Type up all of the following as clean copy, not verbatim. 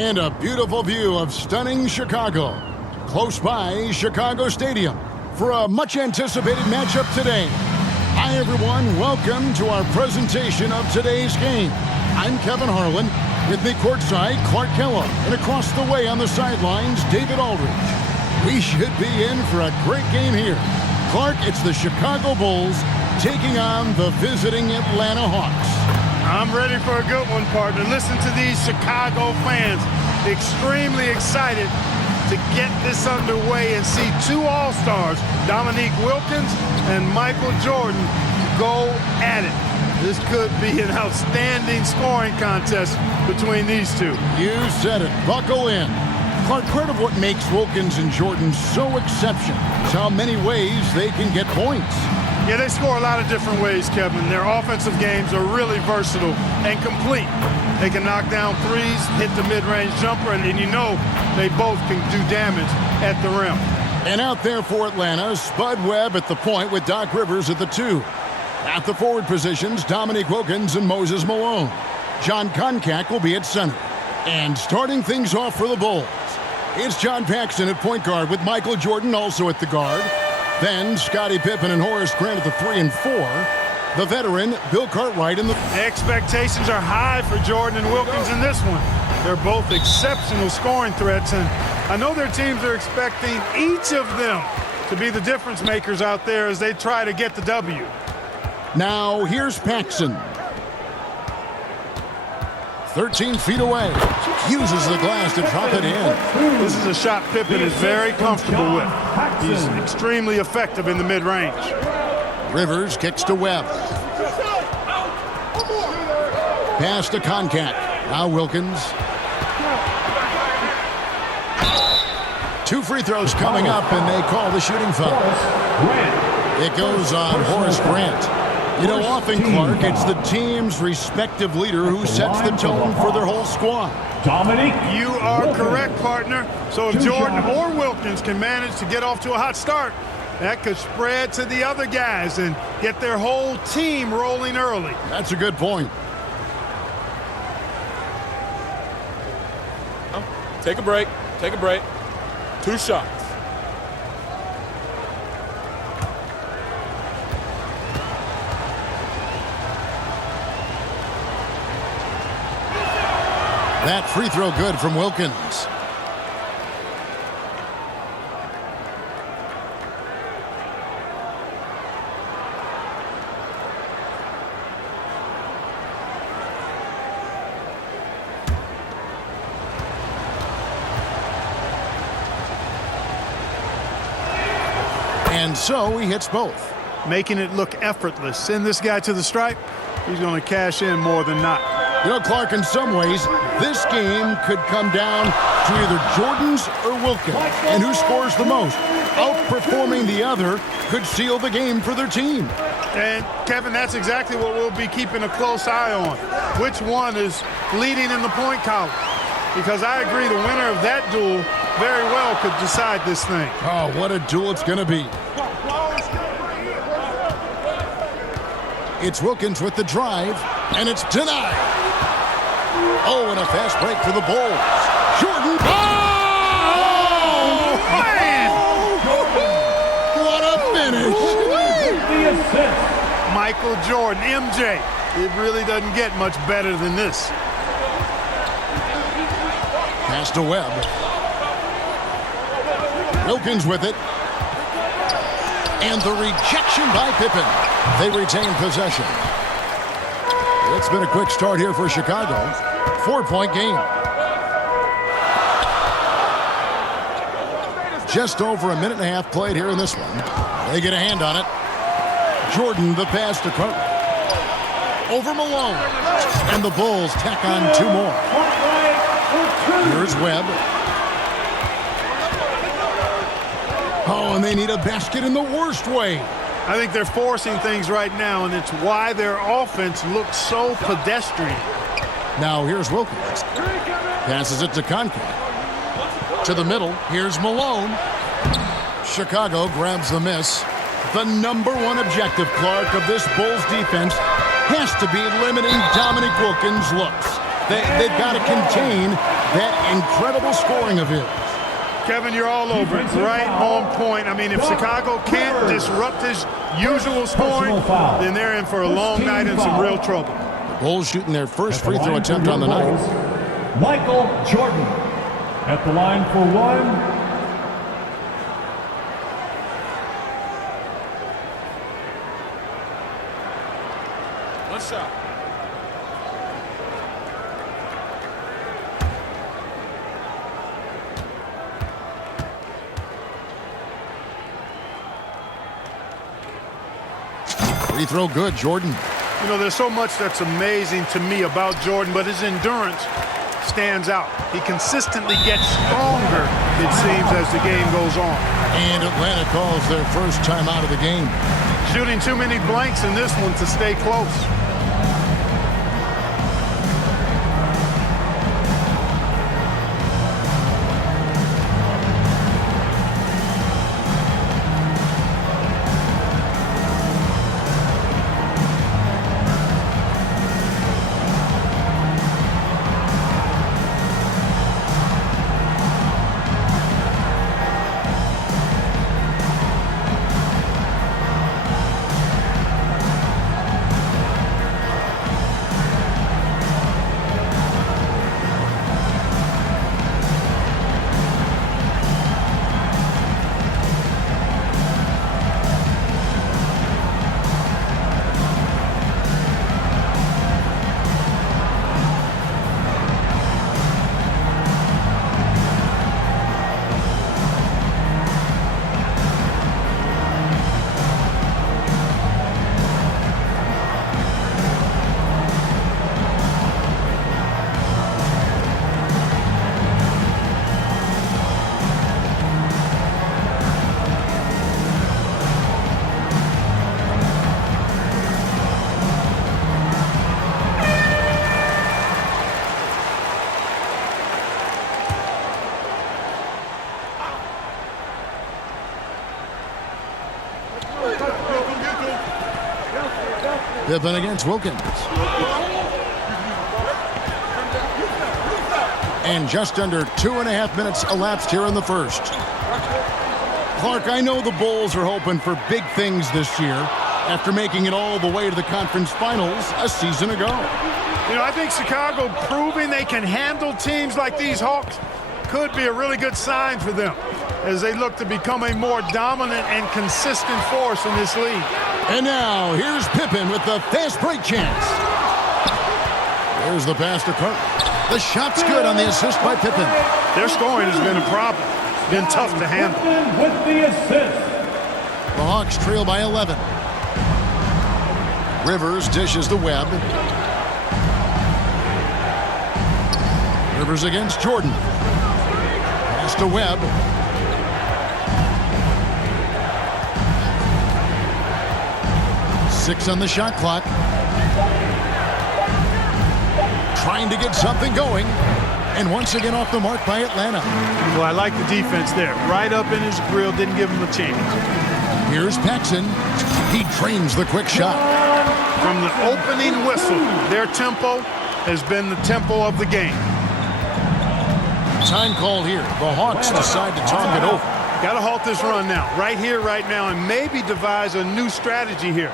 And a beautiful view of stunning Chicago. Close by Chicago Stadium for a much-anticipated matchup today. Hi, everyone. Welcome to our presentation of today's game. I'm Kevin Harlan. With me courtside, Clark Kellogg. And across the way on the sidelines, David Aldridge. We should be in for a great game here. Clark, it's the Chicago Bulls taking on the visiting Atlanta Hawks. I'm ready for a good one, partner. Listen to these Chicago fans. Extremely excited to get this underway and see two All-Stars, D.Wilkins and M.Jordan, go at it. This could be an outstanding scoring contest between these two. You said it. Buckle in. Clark, part of what makes Wilkins and Jordan so exceptional is how many ways they can get points. Yeah, they score a lot of different ways, Kevin. Their offensive games are really versatile and complete. They can knock down threes, hit the mid-range jumper, and you know they both can do damage at the rim. And out there for Atlanta, S.Webb at the point with D.Rivers at the 2. At the forward positions, D.Wilkins and M.Malone. J.Koncak will be at center. And starting things off for the Bulls, it's J.Paxson at point guard with M.Jordan also at the guard. Then S.Pippen and H.Grant at the 3 and 4. The veteran, B.Cartwright in the... Expectations are high for Jordan and Wilkins in this one. They're both exceptional scoring threats, and I know their teams are expecting each of them to be the difference makers out there as they try to get the W. Now, here's Paxson. 13 feet away. Uses the glass to drop it in. This is a shot Pippen is very comfortable with. He's extremely effective in the mid-range. Rivers kicks to Webb. Pass to Koncak. Now Wilkins. 2 free throws coming up, and they call the shooting foul. It goes on H.Grant. You know, often, Clark, it's the team's respective leader who sets the tone for their whole squad. You are correct, partner. So if Jordan or Wilkins can manage to get off to a hot start, that could spread to the other guys and get their whole team rolling early. That's a good point. Take a break. Take a break. 2 shots. That free throw good from Wilkins. And so he hits both. Making it look effortless. Send this guy to the stripe. He's going to cash in more than not. You know, Clark, in some ways, this game could come down to either Jordan's or Wilkins. And who scores the most? Outperforming the other could seal the game for their team. And, Kevin, that's exactly what we'll be keeping a close eye on. Which one is leading in the point column? Because I agree the winner of that duel very well could decide this thing. Oh, what a duel it's going to be. It's Wilkins with the drive, and it's denied. Oh, and a fast break for the Bulls. Jordan. Oh, man! What a finish. M.Jordan, MJ. It really doesn't get much better than this. Pass to Webb. Wilkins with it. And the rejection by Pippen. They retain possession. It's been a quick start here for Chicago. 4-point game. Just over a minute and a half played here in this one. They get a hand on it. Jordan, the pass to Cartwright. Over Malone. And the Bulls tack on 2 more. Here's Webb. Oh, and they need a basket in the worst way. I think they're forcing things right now, and it's why their offense looks so pedestrian. Now here's Wilkins. Passes it to Koncak. To the middle. Here's Malone. Chicago grabs the miss. The #1 objective, Clark, of this Bulls defense has to be limiting D.Wilkins' looks. They've got to contain that incredible scoring of his. Kevin, you're all over it. Right on point. I mean, if Chicago can't disrupt his usual scoring, then they're in for a long night and some real trouble. Bulls shooting their first free throw attempt on the night. M.Jordan at the line for one. One shot. Free throw good, Jordan. You know, there's so much that's amazing to me about Jordan, but his endurance stands out. He consistently gets stronger, it seems, as the game goes on. And Atlanta calls their first time out of the game. Shooting too many blanks in this one to stay close. Pippen against Wilkins. And just under 2.5 minutes elapsed here in the first. Clark, I know the Bulls are hoping for big things this year after making it all the way to the conference finals a season ago. You know, I think Chicago proving they can handle teams like these Hawks could be a really good sign for them as they look to become a more dominant and consistent force in this league. And now, here's Pippen with the fast break chance. There's the pass to Kirk. The shot's good on the assist by Pippen. Their scoring has been a problem. Been tough to handle. With the assist. The Hawks trail by 11. Rivers dishes to Webb. Rivers against Jordan. Pass to Webb. Six on the shot clock. Trying to get something going. And once again off the mark by Atlanta. Well, I like the defense there. Right up in his grill, didn't give him a chance. Here's Paxson. He drains the quick shot. From the opening whistle, their tempo has been the tempo of the game. Time called here. The Hawks decide to talk it over. Got to halt this run now. Right here, right now, and maybe devise a new strategy here.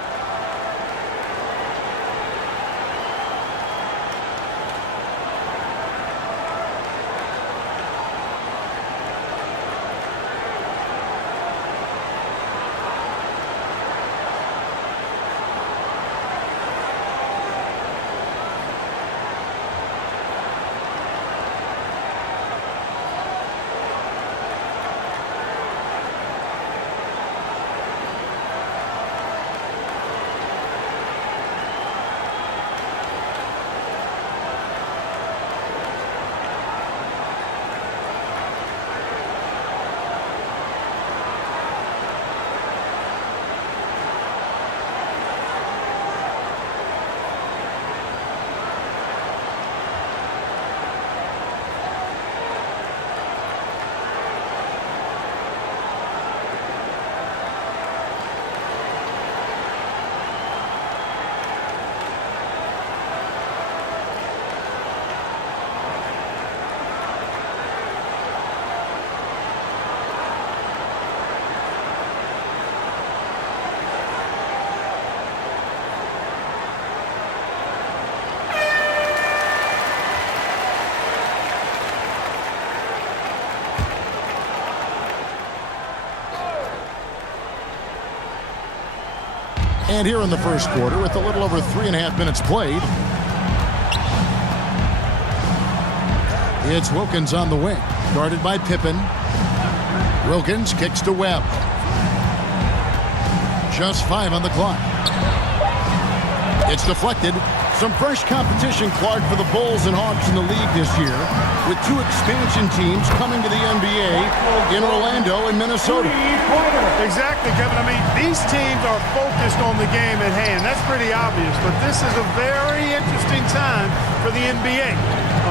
And here in the first quarter, with a little over 3.5 minutes played, it's Wilkins on the wing, guarded by Pippen. Wilkins kicks to Webb. Just 5 on the clock. It's deflected. Some fresh competition, Clark, for the Bulls and Hawks in the league this year, with 2 expansion teams coming to the NBA in Orlando and Minnesota. Exactly, Kevin. I mean, these teams are focused on the game at hand. That's pretty obvious, but this is a very interesting time for the NBA.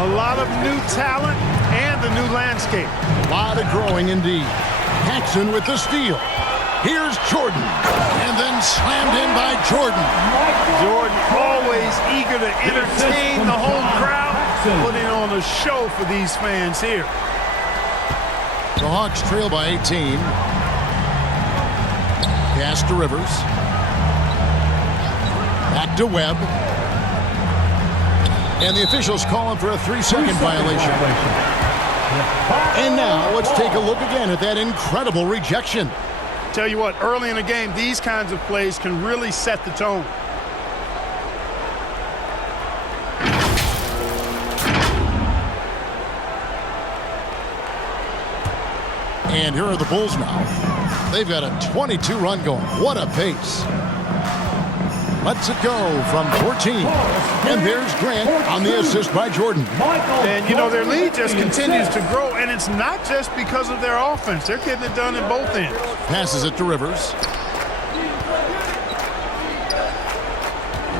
A lot of new talent and a new landscape. A lot of growing indeed. Paxson with the steal. Here's Jordan, and then slammed in by Jordan. Jordan always eager to entertain the home crowd, putting on a show for these fans here. The Hawks trail by 18. Pass to Rivers. Back to Webb. And the officials calling for a 3-second violation. And now let's take a look again at that incredible rejection. Tell you what, early in the game, these kinds of plays can really set the tone. And here are the Bulls now. They've got a 22-run going. What a pace. Lets it go from 14. And there's Grant on the assist by Jordan. And, you know, their lead just continues to grow, and it's not just because of their offense. They're getting it done at both ends. Passes it to Rivers.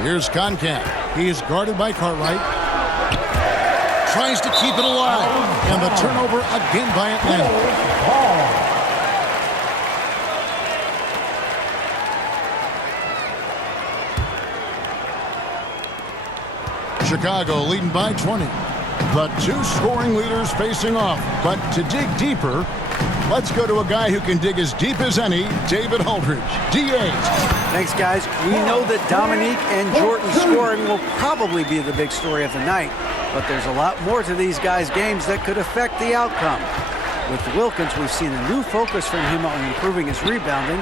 Here's Koncak. He is guarded by Cartwright. Tries to keep it alive. And the turnover again by Atlanta. Chicago leading by 20. The 2 scoring leaders facing off. But to dig deeper, let's go to a guy who can dig as deep as any, David Aldridge. DA. Thanks, guys. We know that Dominique and Jordan scoring will probably be the big story of the night, but there's a lot more to these guys' games that could affect the outcome. With Wilkins, we've seen a new focus from him on improving his rebounding,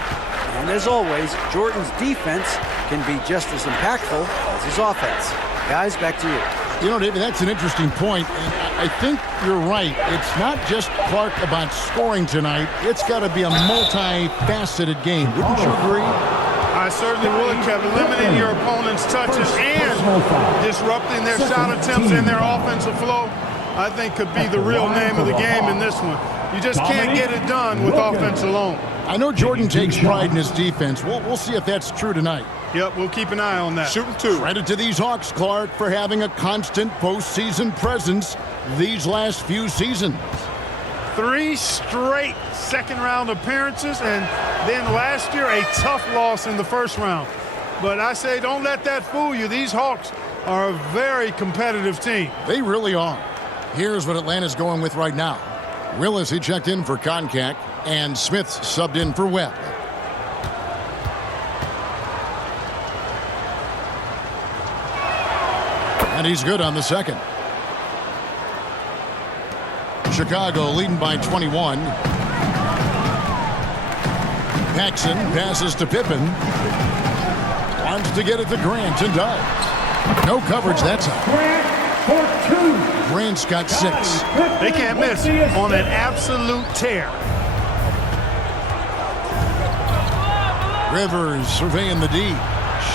and as always, Jordan's defense can be just as impactful as his offense. Guys, back to you. You know, David, that's an interesting point, and I think you're right. It's not just Clark about scoring tonight. It's got to be a multifaceted game. Wouldn't you agree? I certainly would, Kevin. Limiting your opponent's touches and disrupting their shot attempts and their offensive flow, I think, could be the real name of the game in this one. You just can't get it done with offense alone. I know Jordan takes pride in his defense. We'll see if that's true tonight. Yep, we'll keep an eye on that. Shooting 2. Credit to these Hawks, Clark, for having a constant postseason presence these last few seasons. 3 straight second-round appearances, and then last year a tough loss in the first round. But I say don't let that fool you. These Hawks are a very competitive team. They really are. Here's what Atlanta's going with right now. Willis, he checked in for Koncak, and Smith subbed in for Webb. And he's good on the second. Chicago leading by 21. Paxson passes to Pippen. Wants to get it to Grant and does. No coverage that time. Grant's got 6. They can't miss on an absolute tear. Rivers surveying the D.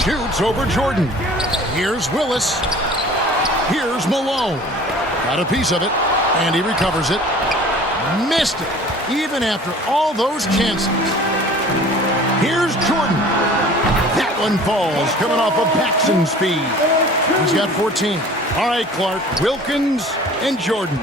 Shoots over Jordan. Here's Willis. Here's Malone. Got a piece of it, and he recovers it. Missed it, even after all those chances. Here's Jordan. That one falls, coming off of Paxson's speed. He's got 14. All right, Clark, Wilkins and Jordan.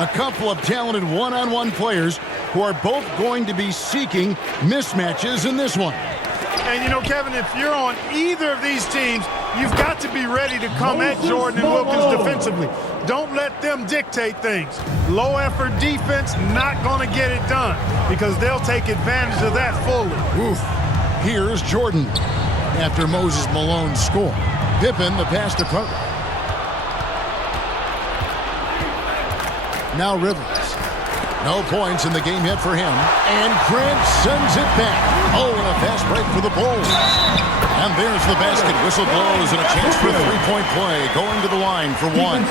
A couple of talented one-on-one players who are both going to be seeking mismatches in this one. And, you know, Kevin, if you're on either of these teams, you've got to be ready to come at Jordan and Wilkins defensively. Don't let them dictate things. Low-effort defense, not going to get it done because they'll take advantage of that fully. Oof. Here's Jordan after Moses Malone score. Pippen, the pass to Cartwright. Now Rivers. No points in the game yet for him. And Grant sends it back. Oh, and a fast break for the Bulls. And there's the basket. Whistle blows and a chance for a three-point play. Going to the line for one.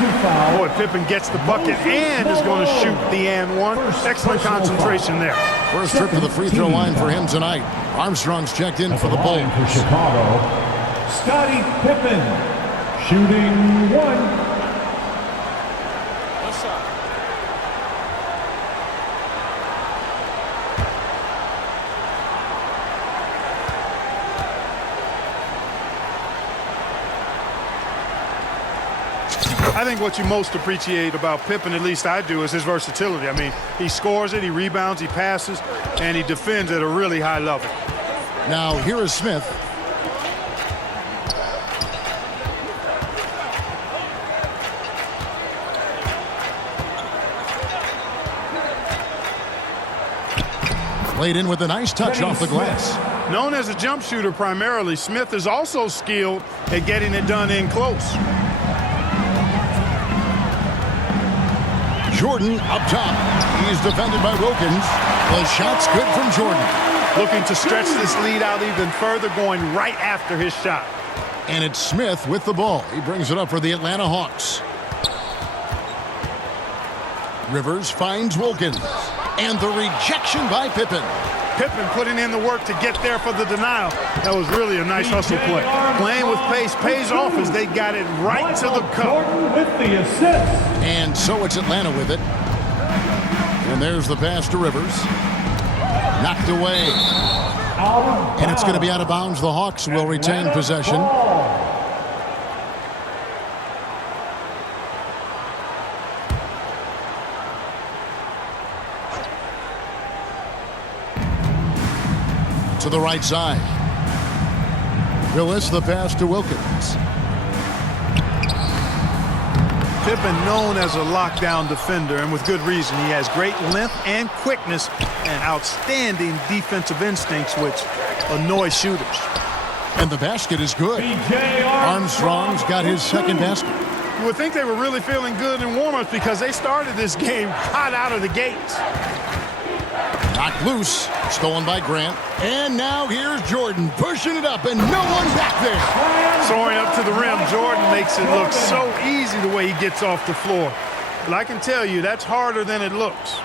Boy, Pippen gets the bucket and is going to shoot the and one. Excellent concentration there. First trip to the free throw line for him tonight. Armstrong's checked in for the Bulls. For Chicago, Scottie Pippen, shooting one. I think what you most appreciate about Pippen, at least I do, is his versatility. I mean, he scores it, he rebounds, he passes, and he defends at a really high level. Now, here is Smith. Played in with a nice touch off the glass. Known as a jump shooter primarily, Smith is also skilled at getting it done in close. Jordan up top. He's defended by Wilkins. The shot's good from Jordan. Looking to stretch this lead out even further, going right after his shot. And it's Smith with the ball. He brings it up for the Atlanta Hawks. Rivers finds Wilkins. And the rejection by Pippen. Pippen putting in the work to get there for the denial. That was really a nice hustle play. Playing with pace pays off as they got it right to the cup. Jordan with the assist. And so it's Atlanta with it. And there's the pass to Rivers. Knocked away. And it's going to be out of bounds. The Hawks will retain possession. To the right side. Willis, the pass to Wilkins. Pippen known as a lockdown defender, and with good reason. He has great length and quickness and outstanding defensive instincts, which annoy shooters. And the basket is good. Armstrong's got his second basket. You would think they were really feeling good in warm-ups because they started this game hot out of the gates. Knocked loose, stolen by Grant. And now here's Jordan pushing it up, and no one back there. Soaring up to the rim, Jordan makes it look so easy the way he gets off the floor. But I can tell you, that's harder than it looks.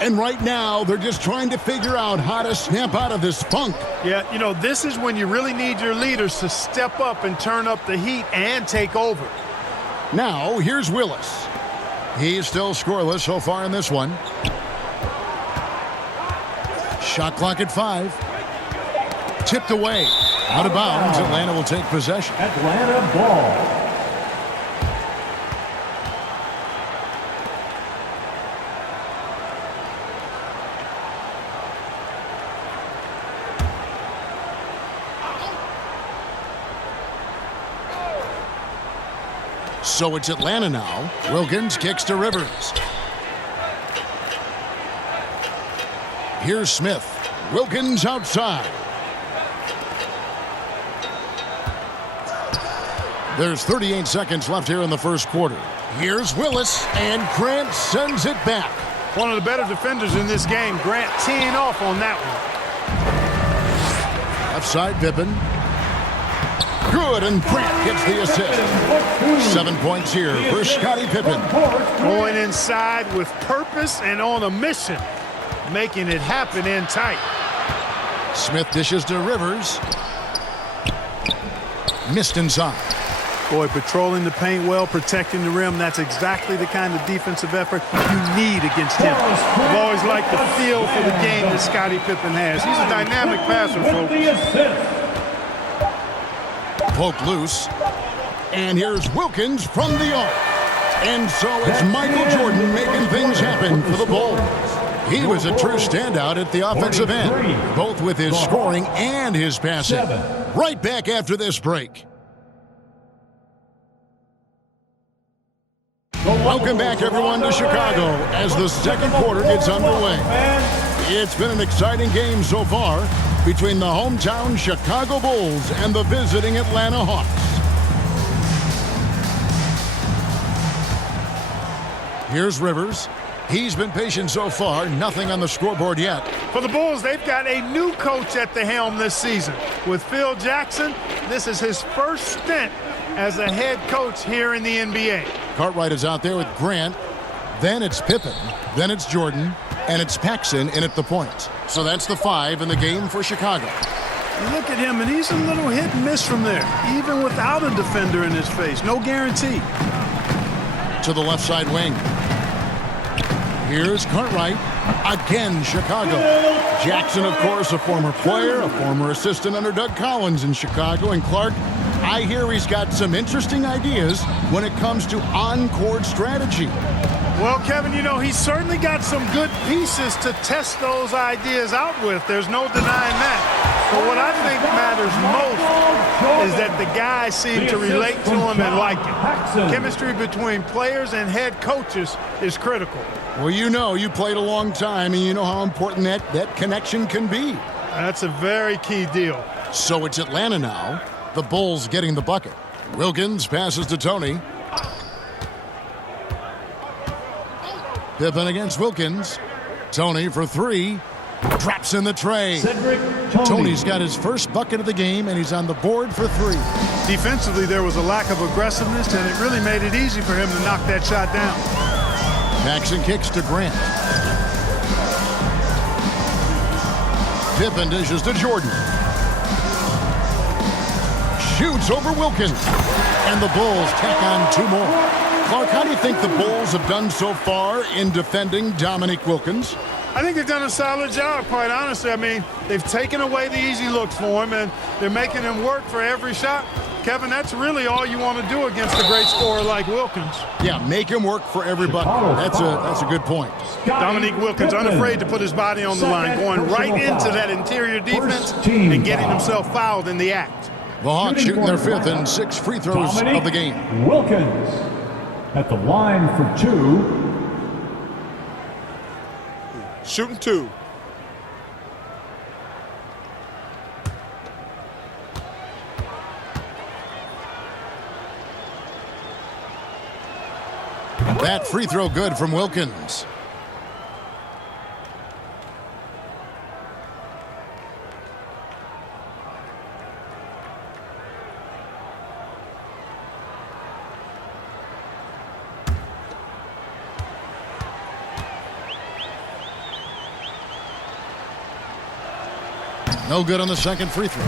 And right now, they're just trying to figure out how to snap out of this funk. Yeah, you know, this is when you really need your leaders to step up and turn up the heat and take over. Now, here's Willis. He's still scoreless so far in this one. Shot clock at 5. Tipped away. Out of bounds. Atlanta will take possession. Atlanta ball. So it's Atlanta now. Wilkins kicks to Rivers. Here's Smith. Wilkins outside. There's 38 seconds left here in the first quarter. Here's Willis, and Grant sends it back. One of the better defenders in this game. Grant teeing off on that one. Left side, Pippen. Good, and Grant gets the assist. 7 points here for Scottie Pippen. Going inside with purpose and on a mission. Making it happen in tight. Smith dishes to Rivers. Missed inside. Boy, patrolling the paint well, protecting the rim. That's exactly the kind of defensive effort you need against him. I've always liked the feel for the game that Scottie Pippen has. He's a dynamic passer, folks. Poked loose. And here's Wilkins from the arc. And so it's Michael Jordan making things happen for the Bulls. He was a true standout at the offensive end, both with his scoring and his passing. Right back after this break. Welcome back, everyone, to Chicago as the second quarter gets underway. It's been an exciting game so far between the hometown Chicago Bulls and the visiting Atlanta Hawks. Here's Rivers. He's been patient so far. Nothing on the scoreboard yet. For the Bulls, they've got a new coach at the helm this season. With Phil Jackson, this is his first stint as a head coach here in the NBA. Cartwright is out there with Grant. Then it's Pippen. Then it's Jordan. And it's Paxson in at the point. So that's the 5 in the game for Chicago. You look at him, and he's a little hit and miss from there, even without a defender in his face. No guarantee. To the left side wing. Here's Cartwright. Again, Chicago. Jackson, of course, a former player, a former assistant under Doug Collins in Chicago. And Clark, I hear he's got some interesting ideas when it comes to on-court strategy. Well, Kevin, you know, he's certainly got some good pieces to test those ideas out with. There's no denying that. But what I think matters most is that the guys seem to relate to him and like it. Chemistry between players and head coaches is critical. Well, you know, you played a long time, and you know how important that connection can be. That's a very key deal. So it's Atlanta now. The Bulls getting the bucket. Wilkins passes to Tony. Pippen against Wilkins. Tony for 3. Drops in the tray. Tony's got his first bucket of the game, and he's on the board for 3. Defensively, there was a lack of aggressiveness, and it really made it easy for him to knock that shot down. Paxson kicks to Grant. Pippen dishes to Jordan. Shoots over Wilkins. And the Bulls tack on 2 more. Clark, how do you think the Bulls have done so far in defending Dominique Wilkins? I think they've done a solid job, quite honestly. I mean, they've taken away the easy looks for him, and they're making him work for every shot. Kevin, that's really all you want to do against a great scorer like Wilkins. Yeah, make him work for every bucket. That's a good point. Dominique Wilkins, unafraid to put his body on the line, going right into that interior defense and getting himself fouled in the act. The Hawks shooting their 5th and 6th free throws of the game. Wilkins at the line for 2. Shooting 2. That free throw good from Wilkins. No good on the second free throw.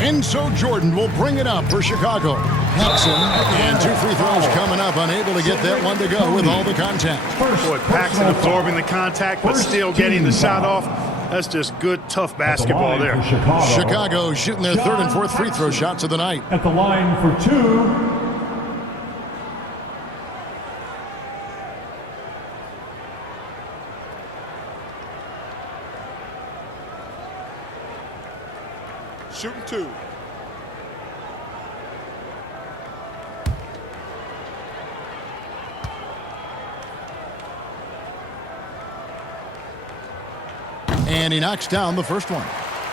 And so Jordan will bring it up for Chicago. Paxson, and 2 free throws coming up, unable to get that one to go with all the contact. Boy, Paxson absorbing the contact but still getting the shot off. That's just good, tough basketball there. Chicago shooting their 3rd and 4th free throw shots of the night. At the line for 2. Shooting 2. And he knocks down the first one.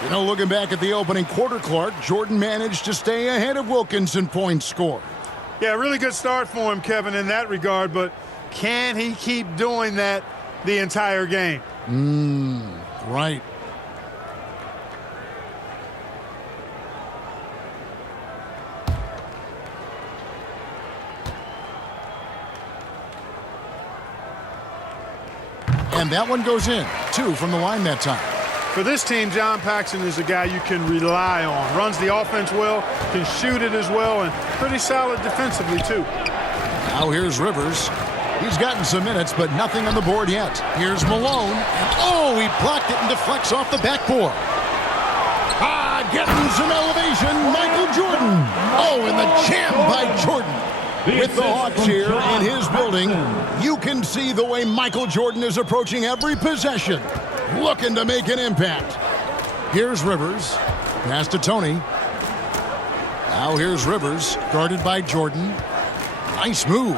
You know, looking back at the opening quarter, Clark, Jordan managed to stay ahead of Wilkins in points scored. Yeah, really good start for him, Kevin, in that regard, but can he keep doing that the entire game? Right. And that one goes in. 2 from the line that time. For this team, J.Paxson is a guy you can rely on. Runs the offense well, can shoot it as well, and pretty solid defensively, too. Now here's Rivers. He's gotten some minutes, but nothing on the board yet. Here's Malone. And he blocked it and deflects off the backboard. Getting some elevation, Michael Jordan. And the jam by Jordan. With the Hawks here in his building, you can see the way Michael Jordan is approaching every possession, looking to make an impact. Here's Rivers. Pass to Tony. Now here's Rivers, guarded by Jordan. Nice move.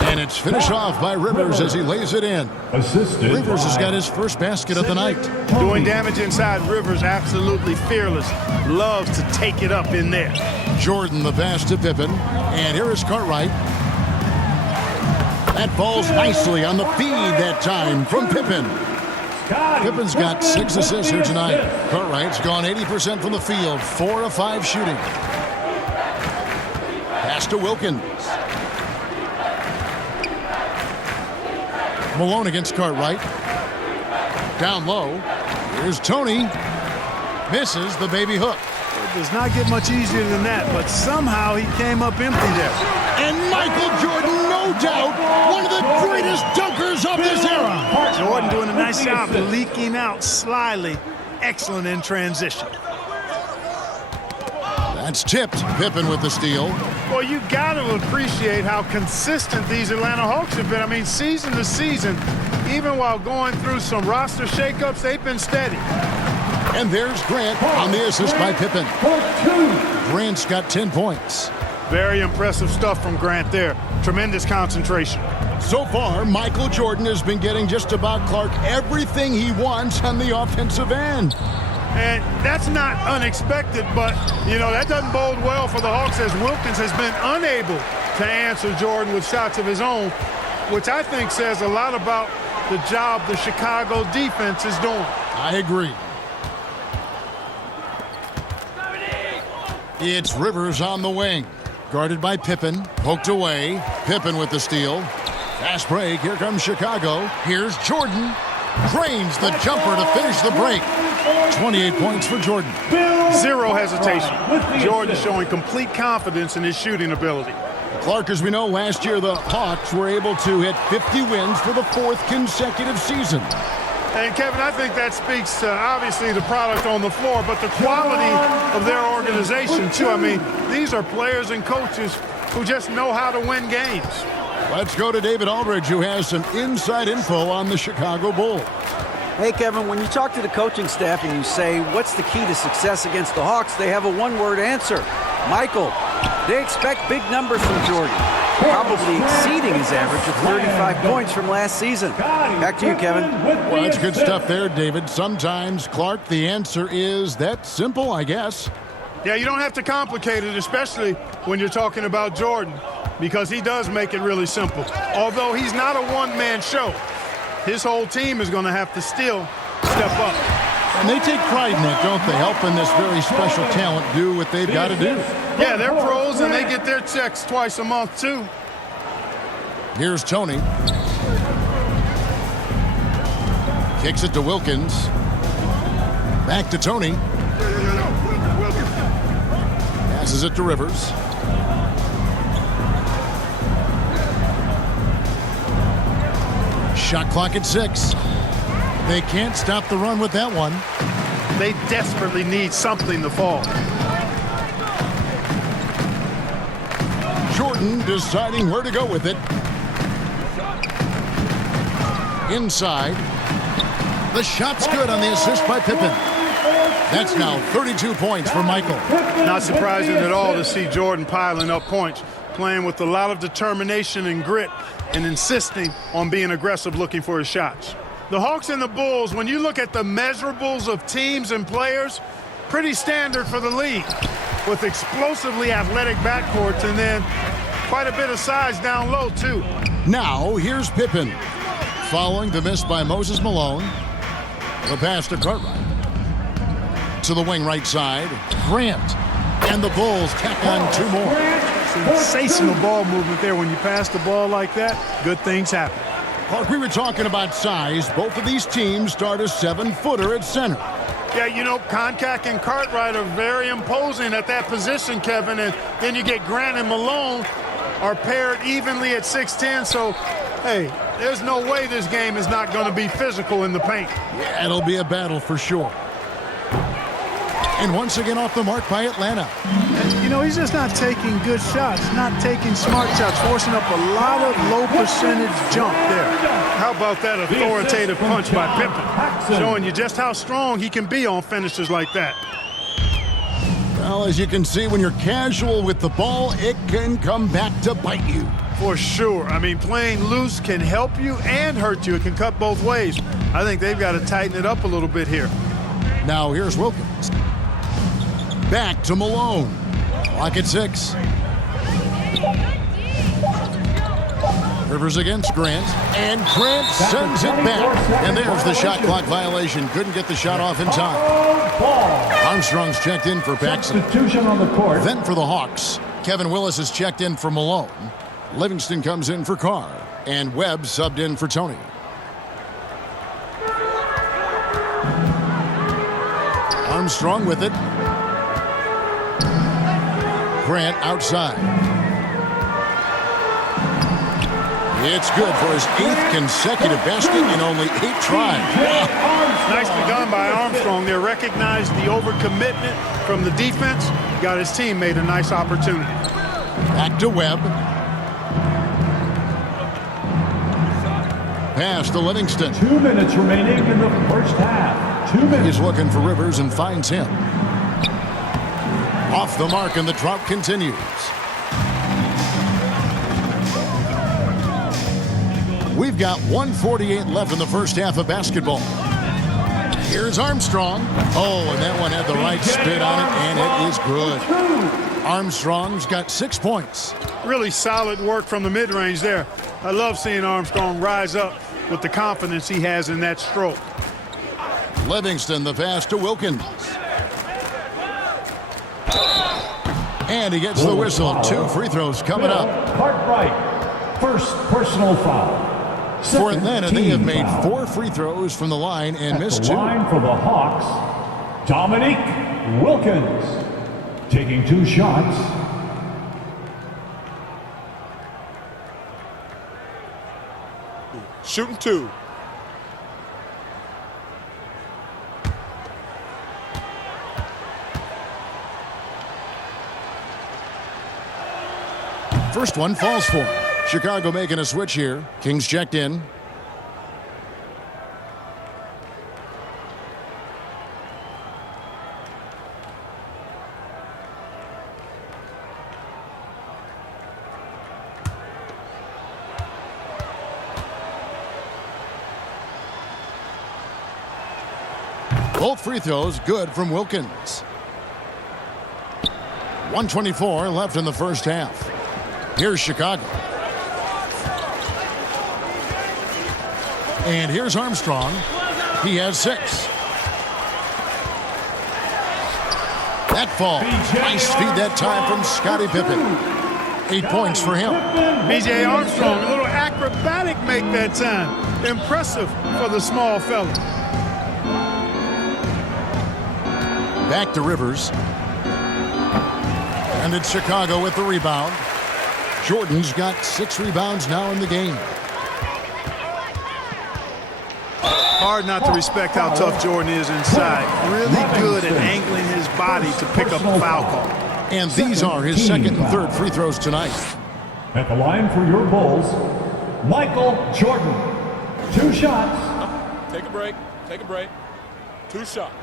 And it's finished off by Rivers as he lays it in. Rivers has got his first basket of the night. Doing damage inside. Rivers absolutely fearless. Loves to take it up in there. Jordan the pass to Pippen. And here is Cartwright. That falls nicely on the feed that time from Pippen. Pippen's got 6 assists here tonight. Cartwright's gone 80% from the field, 4 of 5 shooting. Pass to Wilkins. Malone against Cartwright. Down low. Here's Tony. Misses the baby hook. It does not get much easier than that, but somehow he came up empty there. And Michael Jordan, no doubt, one of the greatest dunkers of this era. Jordan doing a nice job leaking out slyly. Excellent in transition. That's tipped. Pippen with the steal. Well, you got to appreciate how consistent these Atlanta Hawks have been. I mean, season to season, even while going through some roster shakeups, they've been steady. And there's Grant on the assist by Pippen. Grant's got 10 points. Very impressive stuff from Grant there. Tremendous concentration. So far, Michael Jordan has been getting just about Clark everything he wants on the offensive end. And that's not unexpected, but, you know, that doesn't bode well for the Hawks as Wilkins has been unable to answer Jordan with shots of his own, which I think says a lot about the job the Chicago defense is doing. I agree. It's Rivers on the wing. Guarded by Pippen. Poked away. Pippen with the steal. Fast break. Here comes Chicago. Here's Jordan. Drains the jumper to finish the break. 28 points for Jordan. Zero hesitation. Jordan showing complete confidence in his shooting ability. Clark, as we know, last year the Hawks were able to hit 50 wins for the 4th consecutive season. And, Kevin, I think that speaks to, obviously, the product on the floor, but the quality of their organization, too. I mean, these are players and coaches who just know how to win games. Let's go to David Aldridge, who has some inside info on the Chicago Bulls. Hey, Kevin, when you talk to the coaching staff and you say, what's the key to success against the Hawks, they have a one-word answer. Michael. They expect big numbers from Jordan, probably exceeding his average of 35 points from last season. Back to you, Kevin. Well, that's good stuff there, David. Sometimes, Clark, the answer is that simple, I guess. Yeah, you don't have to complicate it, especially when you're talking about Jordan, because he does make it really simple. Although he's not a one-man show, his whole team is going to have to still step up. And they take pride in that, don't they? Helping this very special talent do what they've got to do. Yeah, they're pros, and they get their checks twice a month, too. Here's Tony. Kicks it to Wilkins. Back to Tony. Passes it to Rivers. Shot clock at 6. They can't stop the run with that one. They desperately need something to fall. Jordan deciding where to go with it. Inside. The shot's good on the assist by Pippen. That's now 32 points for Michael. Not surprising at all to see Jordan piling up points, playing with a lot of determination and grit and insisting on being aggressive looking for his shots. The Hawks and the Bulls, when you look at the measurables of teams and players, pretty standard for the league, with explosively athletic backcourts and then quite a bit of size down low, too. Now, here's Pippen. Following the miss by M.Malone. The pass to Cartwright. To the wing right side. Grant. And the Bulls tack on 2 more. Sensational ball movement there. When you pass the ball like that, good things happen. Clark, we were talking about size. Both of these teams start a 7-footer at center. Yeah, you know, Koncak and Cartwright are very imposing at that position, Kevin. And then you get Grant and Malone are paired evenly at 6'10". So, hey, there's no way this game is not going to be physical in the paint. Yeah, it'll be a battle for sure. And once again off the mark by Atlanta. You know, he's just not taking good shots, not taking smart shots, forcing up a lot of low percentage jump there. How about that authoritative punch by Pippen, showing you just how strong he can be on finishes like that. Well, as you can see, when you're casual with the ball, it can come back to bite you. For sure. I mean, playing loose can help you and hurt you. It can cut both ways. I think they've got to tighten it up a little bit here. Now here's Wilkins. Back to Malone. Clock at 6. Rivers against Grant, and Grant sends it back. And there's the shot clock violation. Couldn't get the shot off in time. Armstrong's checked in for Paxson. Substitution on the court. Then for the Hawks, Kevin Willis is checked in for Malone. Livingston comes in for Carr, and Webb subbed in for Tony. Armstrong with it. Grant outside. It's good for his 8th consecutive basket in only 8 tries. Nicely done by Armstrong there. Recognized the overcommitment from the defense. Got his teammate a nice opportunity. Back to Webb. Pass to Livingston. 2 minutes remaining in the first half. 2 minutes. He's looking for Rivers and finds him. Off the mark, and the drought continues. We've got 1:48 left in the first half of basketball. Here's Armstrong. Oh, and that one had the right spin on it, and it is good. Armstrong's got 6 points. Really solid work from the mid-range there. I love seeing Armstrong rise up with the confidence he has in that stroke. Livingston, the pass to Wilkins. And he gets the whistle. 2 free throws coming up. B.Cartwright, first personal foul. For Atlanta, they have made Foul. 4 free throws from the line and missed The 2. line for the Hawks, Dominique Wilkins, taking 2 shots. Shooting 2. First one falls for him. Chicago making a switch here. Kings checked in. Both free throws good from Wilkins. 1:24 left in the first half. Here's Chicago. And here's Armstrong. He has 6. That fall. Nice feed that time from Scottie Pippen. 8 points for him. B.J. Armstrong, a little acrobatic make that time. Impressive for the small fella. Back to Rivers. And it's Chicago with the rebound. Jordan's got 6 rebounds now in the game. Hard not to respect how tough Jordan is inside. Really good at angling his body to pick up a foul call. And these are his 2nd and 3rd free throws tonight. At the line for your Bulls, M.Jordan, 2 shots. Take a break. Take a break. 2 shots.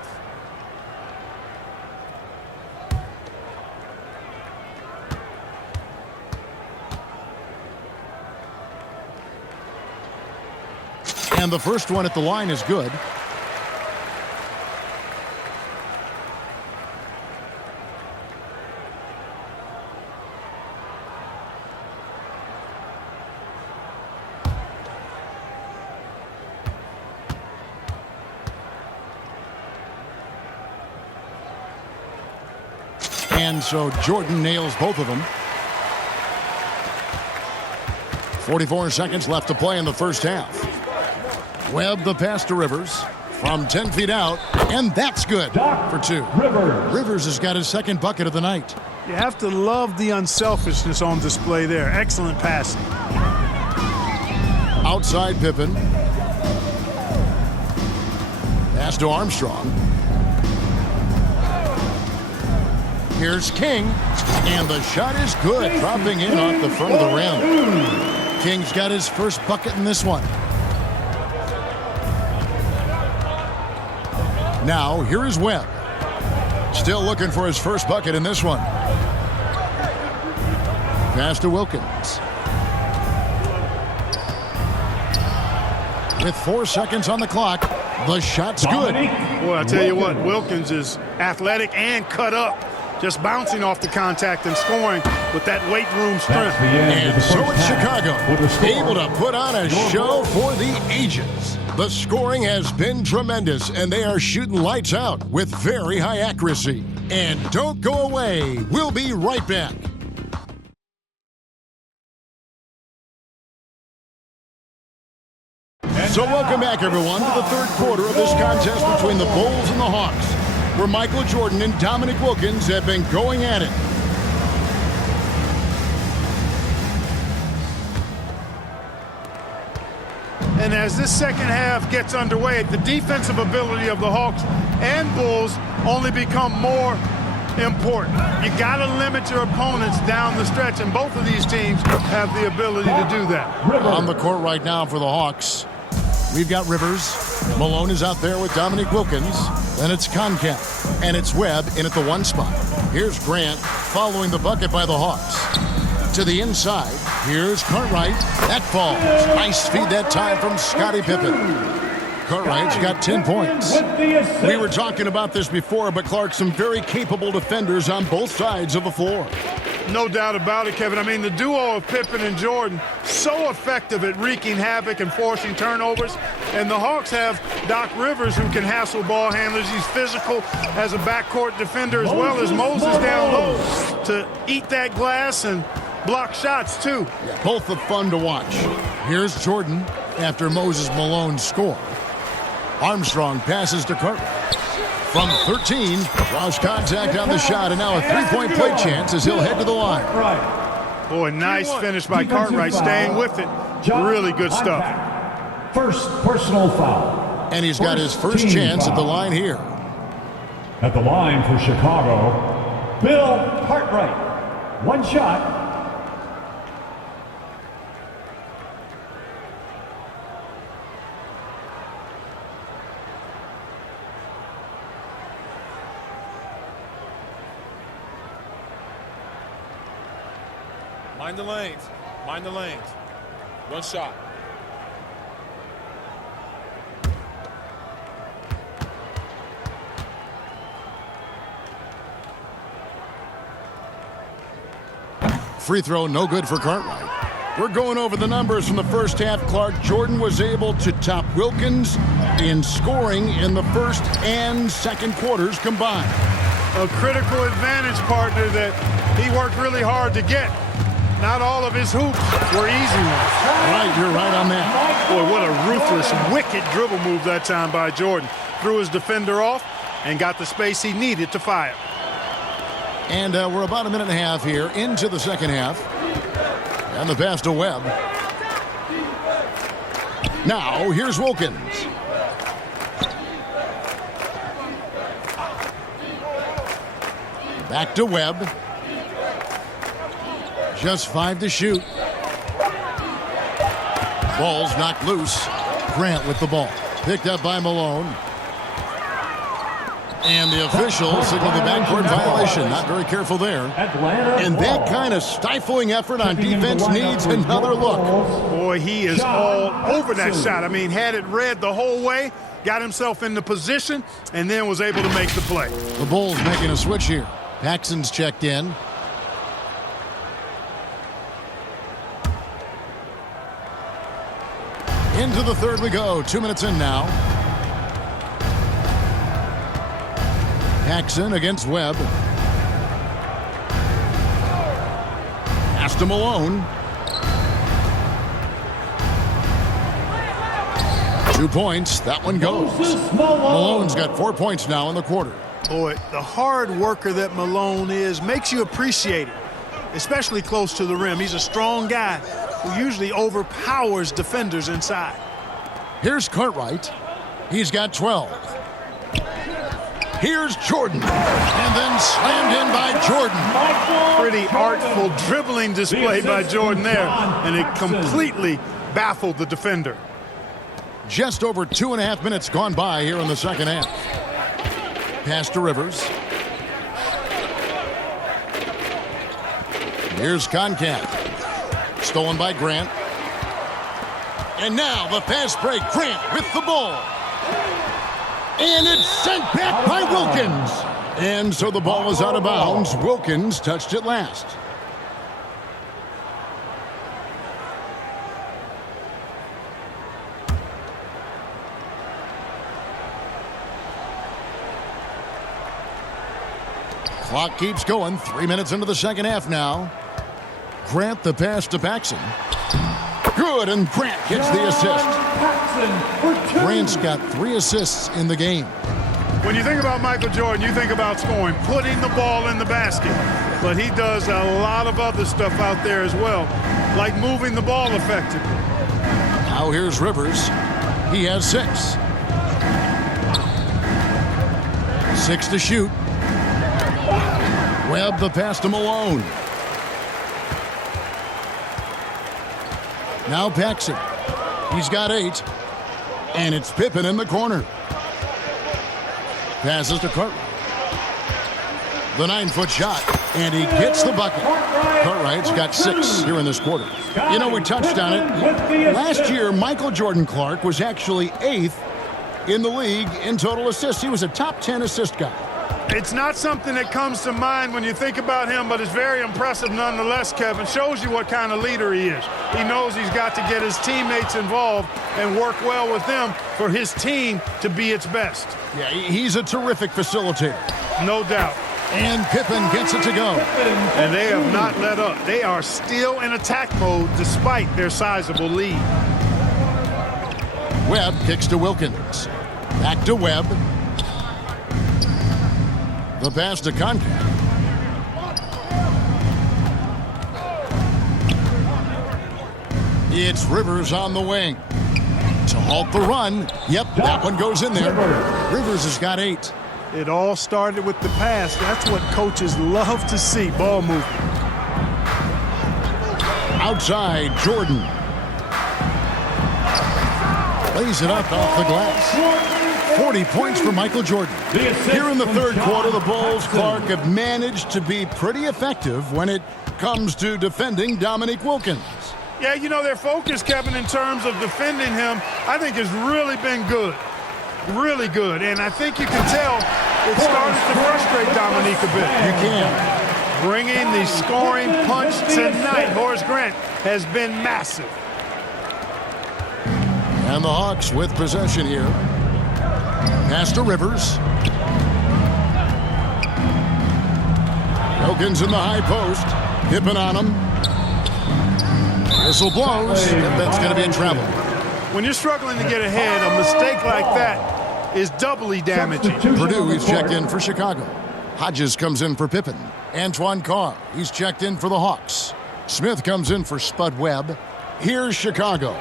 And the first one at the line is good. And so Jordan nails both of them. 44 seconds left to play in the first half. Webb the pass to Rivers from 10 feet out, and that's good for 2. Rivers has got his 2nd bucket of the night. You have to love the unselfishness on display there. Excellent passing. Outside Pippen. Pass to Armstrong. Here's King, and the shot is good, dropping in off the front of the rim. King's got his first bucket in this one. Now, here is Webb. Still looking for his first bucket in this one. Pass to Wilkins. With 4 seconds on the clock, the shot's good. Boy, I tell you what, Wilkins is athletic and cut up. just bouncing off the contact and scoring with that weight room strength. And so it's Chicago, able to put on a show for the ages. The scoring has been tremendous, and they are shooting lights out with very high accuracy. And don't go away. We'll be right back. So welcome back, everyone, to the third quarter of this contest between the Bulls and the Hawks, where M.Jordan and D. Wilkins have been going at it. And as this second half gets underway, the defensive ability of the Hawks and Bulls only become more important. You got to limit your opponents down the stretch, and both of these teams have the ability to do that. On the court right now for the Hawks, we've got Rivers. Malone is out there with D. Wilkins. Then it's Koncak, and it's Webb in at the 1 spot. Here's Grant following the bucket by the Hawks. To the inside, here's Cartwright. That falls. Nice feed that time from Scottie Pippen. Cartwright's got 10 points. We were talking about this before, but Clark, some very capable defenders on both sides of the floor. No doubt about it, Kevin. I mean, the duo of Pippen and Jordan, so effective at wreaking havoc and forcing turnovers. And the Hawks have D.Rivers, who can hassle ball handlers. He's physical as a backcourt defender, as well as Moses down low to eat that glass and block shots, too. Yeah, both are fun to watch. Here's Jordan after Moses Malone score. Armstrong passes to Cartwright. From 13, draws contact on the shot, and now a three-point play chance as he'll head to the line. Boy, nice finish by Cartwright, staying with it. Really good stuff. First personal foul. And he's got his first chance at the line here. At the line for Chicago, B.Cartwright. 1 shot. Mind the lanes. Mind the lanes. 1 shot. Free throw, no good for Cartwright. We're going over the numbers from the first half. Clark, Jordan was able to top Wilkins in scoring in the first and second quarters combined. A critical advantage, partner, that he worked really hard to get. Not all of his hoops were easy ones. Right, you're right on that. Boy, what a ruthless, wicked dribble move that time by Jordan. Threw his defender off and got the space he needed to fire. And we're about a minute and a half here into the second half. And the pass to Webb. Now, here's Wilkins. Back to Webb. Just 5 to shoot. Ball's knocked loose. Grant with the ball. Picked up by Malone. And the official signaled the backcourt violation. Not very careful there. And that kind of stifling effort on defense needs another look. Boy, he is all over that shot. I mean, had it read the whole way, got himself into position, and then was able to make the play. The Bulls making a switch here. Paxson's checked in. Into the third we go. 2 minutes in now. Paxson against Webb. Pass to Malone. 2 points. That one goes. Malone's got 4 points now in the quarter. Boy, the hard worker that Malone is makes you appreciate it, especially close to the rim. He's a strong guy who usually overpowers defenders inside. Here's Cartwright. He's got 12. Here's Jordan. And then slammed in by Jordan. Pretty artful dribbling display by Jordan there, and it completely baffled the defender. Just over 2.5 minutes gone by here in the second half. Pass to Rivers. Here's Koncak. Stolen by Grant. And now the fast break. Grant with the ball. And it's sent back by Wilkins. And so the ball is out of bounds. Wilkins touched it last. Clock keeps going. 3 minutes into the second half now. Grant the pass to Paxson. Good, and Grant gets the assist. Grant's got 3 assists in the game. When you think about Michael Jordan, you think about scoring, putting the ball in the basket. But he does a lot of other stuff out there as well, like moving the ball effectively. Now here's Rivers. He has 6. 6 to shoot. Webb the pass to Malone. Now Paxson. He's got 8. And it's Pippen in the corner. Passes to Cartwright. The 9-foot shot. And he gets the bucket. Cartwright's got 6 here in this quarter. You know, we touched on it. Last year, Michael Jordan Clark was actually 8th in the league in total assists. He was a top 10 assist guy. It's not something that comes to mind when you think about him, but it's very impressive nonetheless, Kevin. Shows you what kind of leader he is. He knows he's got to get his teammates involved and work well with them for his team to be its best. Yeah, he's a terrific facilitator. No doubt. And Pippen gets it to go. And they have not let up. They are still in attack mode despite their sizable lead. Webb kicks to Wilkins. Back to Webb. The pass to Koncak. It's Rivers on the wing. To halt the run. Yep, that one goes in there. Rivers has got 8. It all started with the pass. That's what coaches love to see, ball movement. Outside, Jordan. Lays it up off the glass. 40 points for Michael Jordan. Here in the third quarter, the Bulls, Clark, have managed to be pretty effective when it comes to defending Dominique Wilkins. Yeah, you know, their focus, Kevin, in terms of defending him, I think has really been good. Really good. And I think you can tell it started to frustrate Dominique a bit. You can. Bringing the scoring punch tonight, H.Grant, has been massive. And the Hawks with possession here. Pass to Rivers. Wilkins in the high post. Pippen on him. Whistle blows. That's going to be in trouble. When you're struggling to get ahead, a mistake like that is doubly damaging. Purdue, he's checked in for Chicago. Hodges comes in for Pippen. Antoine Carr, he's checked in for the Hawks. Smith comes in for Spud Webb. Here's Chicago.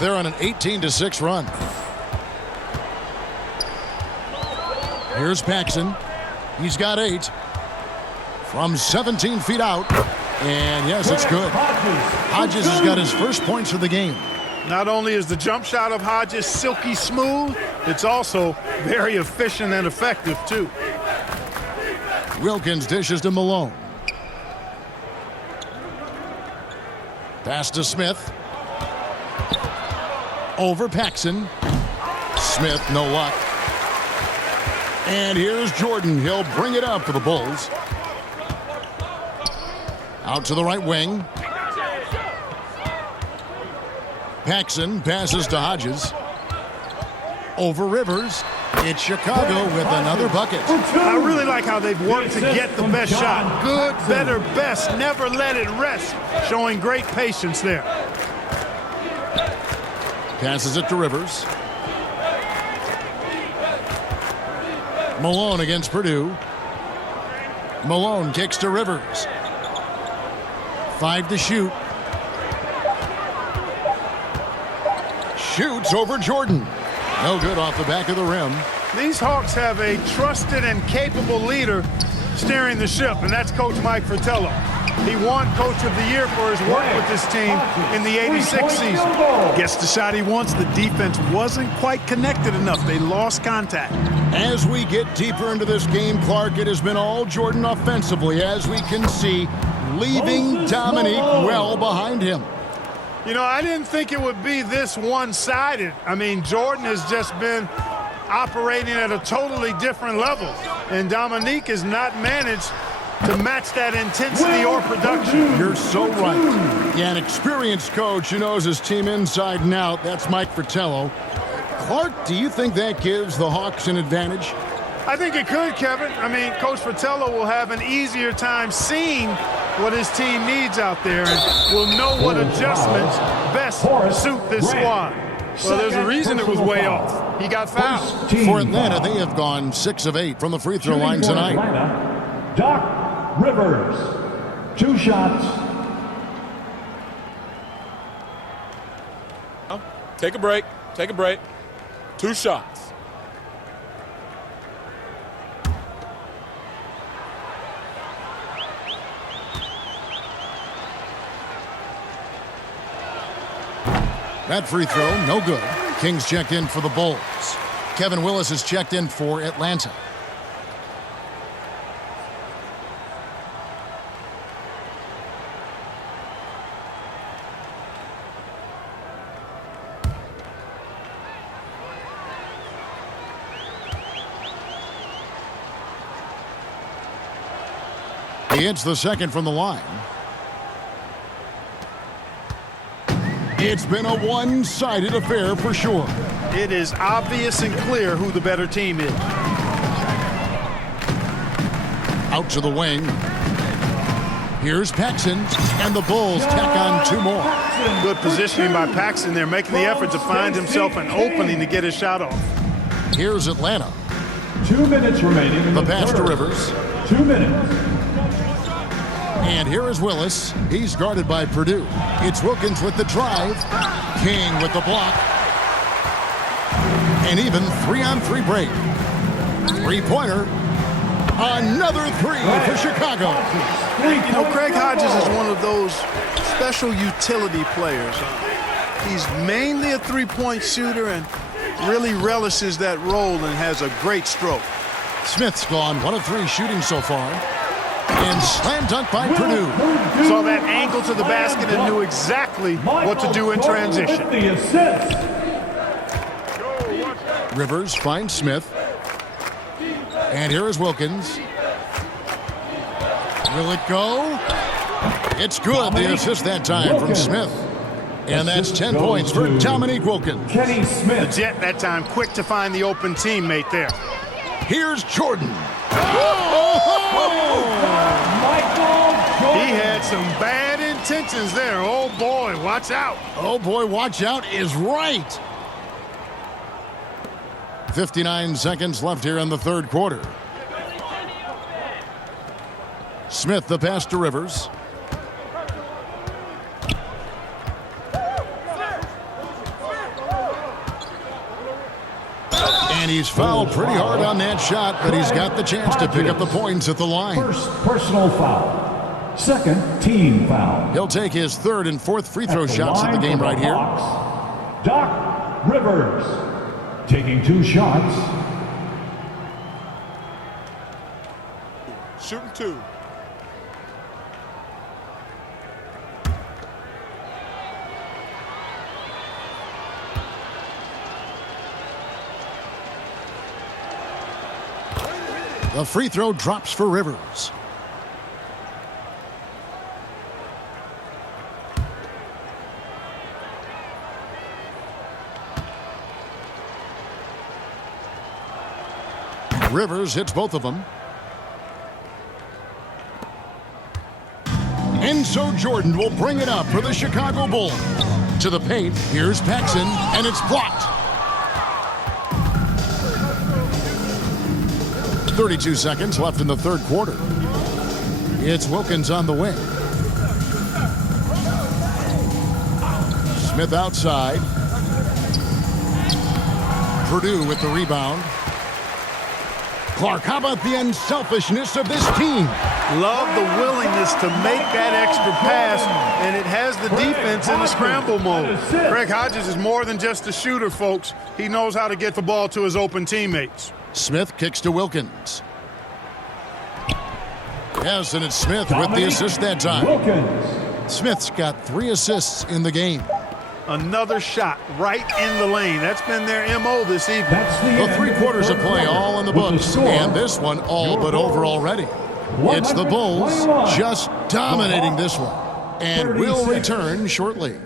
They're on an 18-6 run. Here's Paxson. He's got 8. From 17 feet out. And yes, it's good. Hodges has got his first points of the game. Not only is the jump shot of Hodges silky smooth, it's also very efficient and effective, too. Wilkins dishes to Malone. Pass to Smith. Over Paxson. Smith, no luck. And here's Jordan. He'll bring it up for the Bulls. Out to the right wing. Paxson passes to Hodges. Over Rivers. It's Chicago with another bucket. I really like how they've worked to get the best shot. Good, better, best. Never let it rest. Showing great patience there. Passes it to Rivers. Malone against Purdue. Malone kicks to Rivers. 5 to shoot. Shoots over Jordan. No good off the back of the rim. These Hawks have a trusted and capable leader steering the ship, and that's Coach Mike Fratello. He won Coach of the Year for his work with this team in the '86 season. Gets the shot he wants. The defense wasn't quite connected enough. They lost contact. As we get deeper into this game, Clark, it has been all Jordan offensively, as we can see, leaving Dominique well behind him. You know, I didn't think it would be this one-sided. I mean, Jordan has just been operating at a totally different level. and Dominique has not managed to match that intensity or production. You're so right. Yeah, an experienced coach who knows his team inside and out. That's Mike Fratello. Clark, do you think that gives the Hawks an advantage? I think it could, Kevin. I mean, Coach Fratello will have an easier time seeing what his team needs out there and will know what adjustments best suit this squad. Well, there's a reason it was way off. He got fouled. For Atlanta, they have gone 6 of 8 from the free throw line tonight. D.Rivers, 2 shots. Take a break. Take a break. 2 shots. That free throw, no good. Kings checked in for the Bulls. Kevin Willis is checked in for Atlanta. He hits the second from the line. It's been a one-sided affair for sure. It is obvious and clear who the better team is. Out to the wing. Here's Paxson, and the Bulls tack on 2 more. Good positioning by Paxson there, making the effort to find himself an opening to get his shot off. Here's Atlanta. 2 minutes remaining in The pass to Rivers. 2 minutes. And here is Willis. He's guarded by Purdue. It's Wilkins with the drive. King with the block. And even 3-on-3 break. 3-pointer. Another 3 for Chicago. You know, Craig Hodges is one of those special utility players. He's mainly a three-point shooter and really relishes that role and has a great stroke. Smith's gone 1 of 3 shooting so far. And slam dunk by Purdue. Saw that angle to the basket and knew exactly what to do in transition. The assist. Rivers finds Smith. And here is Wilkins. Will it go? It's good. The assist that time from Smith. And that's 10 points for Dominique Wilkins. Kenny Smith. The Jet that time quick to find the open teammate there. Here's Jordan. He had some bad intentions there. Oh, boy, watch out. Oh, boy, watch out is right. 59 seconds left here in the third quarter. Smith, the pass to Rivers. And he's fouled pretty hard on that shot, but he's got the chance to pick up the points at the line. First personal foul. Second team foul. He'll take his 3rd and 4th free throw shots of the game right here. D.Rivers taking 2 shots. Shooting 2. The free throw drops for Rivers. Rivers hits both of them. And so Jordan will bring it up for the Chicago Bulls. To the paint, here's Paxson, and it's blocked. 32 seconds left in the third quarter. It's Wilkins on the wing. Smith outside. Purdue with the rebound. Clark, how about the unselfishness of this team? Love the willingness to make that extra pass, and it has the defense in the scramble mode. Craig Hodges is more than just a shooter, folks. He knows how to get the ball to his open teammates. Smith kicks to Wilkins. Yes, and it's Smith with the assist that time. Wilkins. Smith's got 3 assists in the game. Another shot right in the lane. That's been their MO this evening. That's The 3 quarters of play all in the books, and this one all but over already. It's the Bulls just dominating this one, and will return shortly.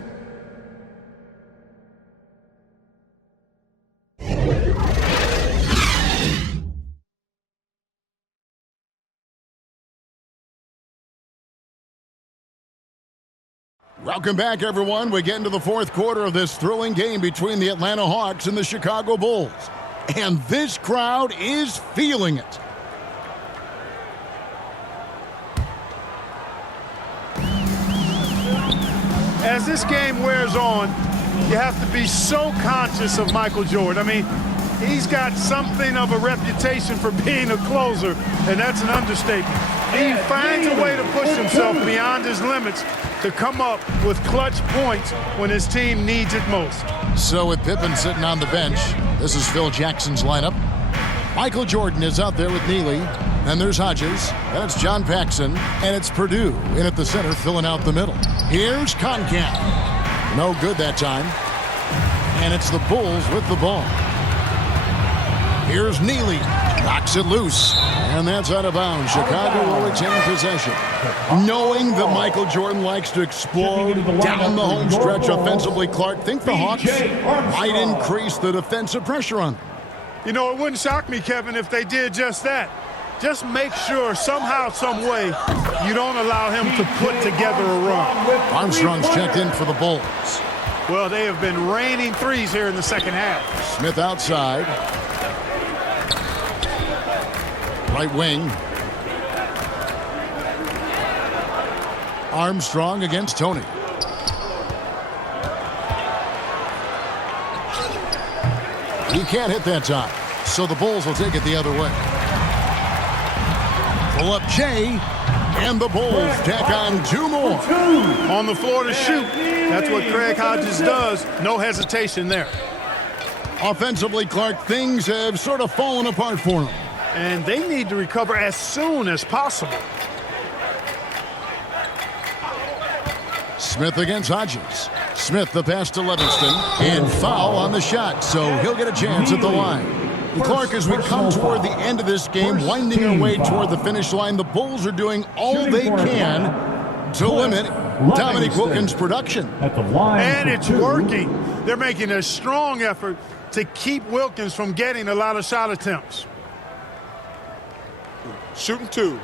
Welcome back, everyone. We get into the fourth quarter of this thrilling game between the Atlanta Hawks and the Chicago Bulls. And this crowd is feeling it. As this game wears on, you have to be so conscious of Michael Jordan. I mean, he's got something of a reputation for being a closer, and that's an understatement. He finds a way to push himself beyond his limits to come up with clutch points when his team needs it most. So with Pippen sitting on the bench, this is Phil Jackson's lineup. Michael Jordan is out there with Neely. And there's Hodges. That's J.Paxson. And it's Purdue in at the center, filling out the middle. Here's Koncak. No good that time. And it's the Bulls with the ball. Here's Neely. Knocks it loose. And that's out of bounds. Chicago will retain possession. Knowing that Michael Jordan likes to explode down the home stretch offensively, Clark, think the Hawks might increase the defensive pressure on them. You know, it wouldn't shock me, Kevin, if they did just that. Just make sure somehow, some way, you don't allow him to put together a run. Armstrong's checked in for the Bulls. Well, they have been raining threes here in the second half. Smith outside. Right wing. Armstrong against Tony. He can't hit that time, so the Bulls will take it the other way. Pull up Jay, and the Bulls tack on two more. On the floor to shoot. That's what Craig Hodges does. No hesitation there. Offensively, Clark, things have sort of fallen apart for him. And they need to recover as soon as possible. Smith against Hodges. Smith the pass to Livingston, and foul on the shot, so he'll get a chance at the line. And Clark, as we come toward the end of this game, winding our way toward the finish line, the Bulls are doing all they can to limit Dominique Wilkins' production. And it's working. They're making a strong effort to keep Wilkins from getting a lot of shot attempts. Shooting two.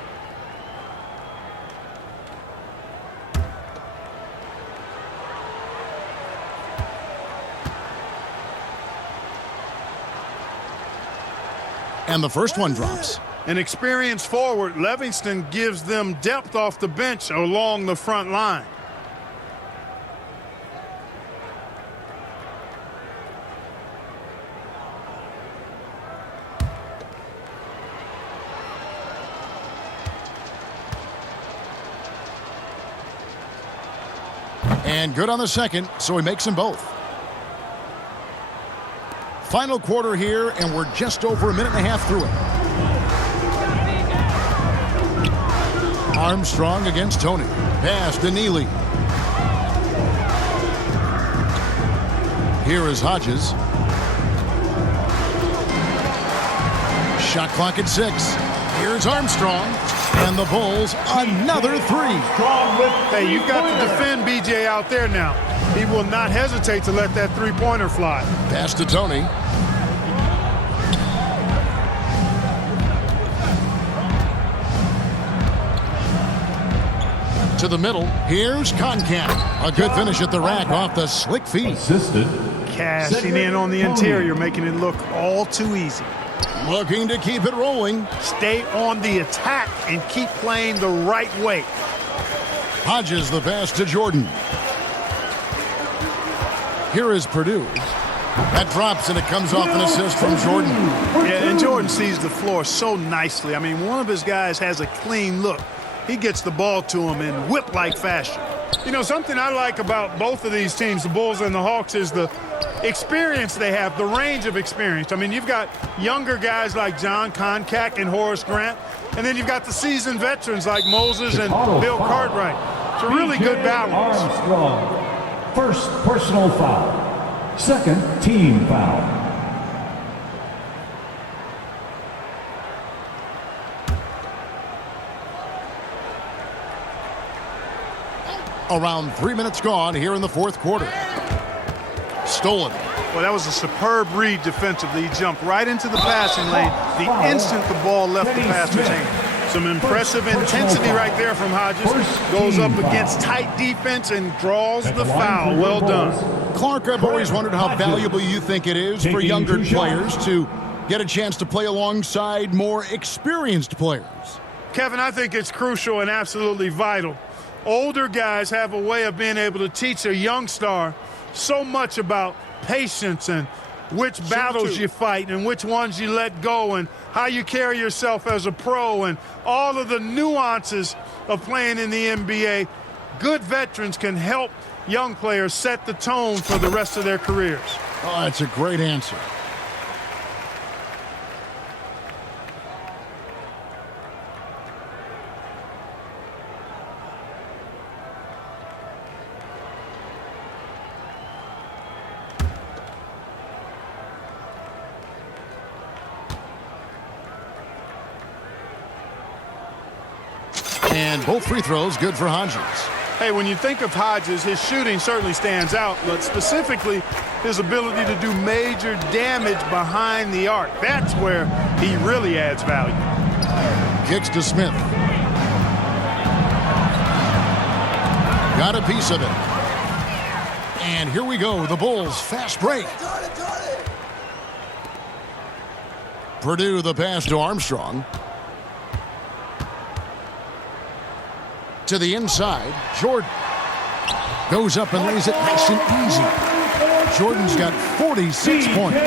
And the first one drops. An experienced forward, Livingston gives them depth off the bench along the front line. And good on the second, so he makes them both. Final quarter here, and we're just over a minute and a half through it. Armstrong against Tony. Pass to Neely. Here is Hodges. Shot clock at 6. Here's Armstrong. And the Bulls, another three. Hey, you've got to defend B.J. out there now. He will not hesitate to let that three-pointer fly. Pass to Tony. To the middle. Here's Koncak. A good finish at the rack off the slick feet. Assisted. Cashing in on the interior, making it look all too easy. Looking to keep it rolling. Stay on the attack and keep playing the right way. Hodges the pass to Jordan. Here is Purdue. That drops, and it comes off an assist from Jordan. Yeah, and Jordan sees the floor so nicely. I mean, one of his guys has a clean look. He gets the ball to him in whip-like fashion. You know, something I like about both of these teams, the Bulls and the Hawks, is the experience they have, the range of experience. I mean, you've got younger guys like J.Koncak and H.Grant, and then you've got the seasoned veterans like Moses and B.Cartwright. It's a really good balance. Armstrong. First personal foul. Second team foul. Around 3 minutes gone here in the fourth quarter. Stolen. Well, that was a superb read defensively. He jumped right into the passing lane the instant the ball left the passer's hand. Some impressive intensity right there from Hodges. Goes up against tight defense and draws the foul. Well done. Clark, I've always wondered how valuable you think it is for younger players to get a chance to play alongside more experienced players. Kevin, I think it's crucial and absolutely vital. Older guys have a way of being able to teach a young star so much about patience and which battles you fight and which ones you let go and how you carry yourself as a pro and all of the nuances of playing in the NBA. Good veterans can help young players set the tone for the rest of their careers. Oh, that's a great answer. And both free throws good for Hodges. Hey, when you think of Hodges, his shooting certainly stands out, but specifically his ability to do major damage behind the arc. That's where he really adds value. Kicks to Smith. Got a piece of it. And here we go, the Bulls fast break. Purdue the pass to Armstrong. To the inside, Jordan goes up and lays it nice and easy. Jordan's got 46 points.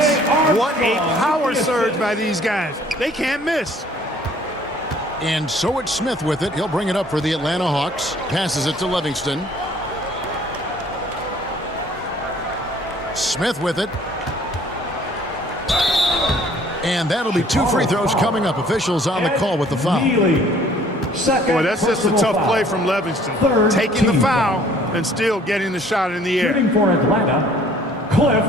What a power surge by these guys. They can't miss. And so it's Smith with it. He'll bring it up for the Atlanta Hawks. Passes it to Livingston. Smith with it. And that'll be 2 free throws coming up. Officials on the call with the foul. Boy, that's just a tough play from Livingston. Taking the foul and still getting the shot in the air. Shooting for Atlanta, Cliff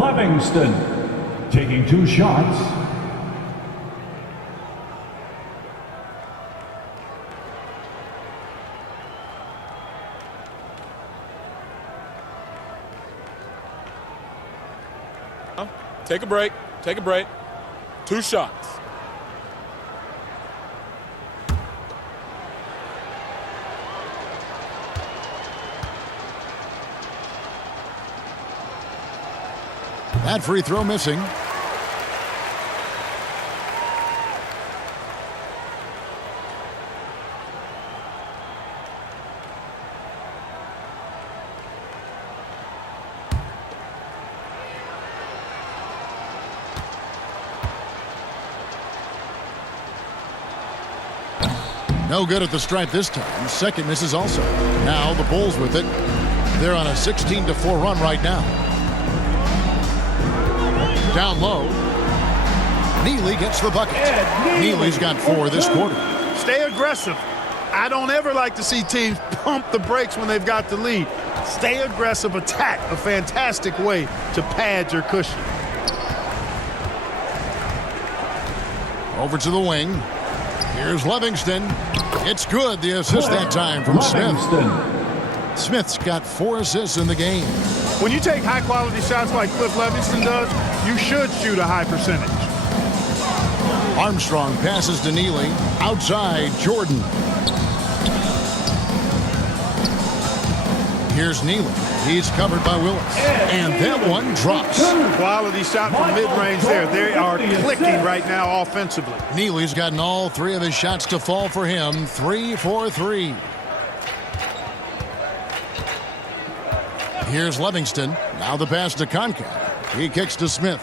Livingston. Taking 2 shots. Take a break. Take a break. 2 shots. That free throw missing. No good at the stripe this time. Second misses also. Now the Bulls with it. They're on a 16-4 run right now. Down low. Neely gets the bucket. Neely's got 4 this quarter. Stay aggressive. I don't ever like to see teams pump the brakes when they've got the lead. Stay aggressive, attack. A fantastic way to pad your cushion. Over to the wing. Here's Livingston. It's good. The assist that time from Smith. Smith's got 4 assists in the game. When you take high-quality shots like Cliff Livingston does, you should shoot a high percentage. Armstrong passes to Neely. Outside, Jordan. Here's Neely. He's covered by Willis. And that one drops. Quality shot from mid-range there. They are clicking right now offensively. Neely's gotten all 3 of his shots to fall for him. 3 for 3. Here's Livingston. Now the pass to Koncak. He kicks to Smith.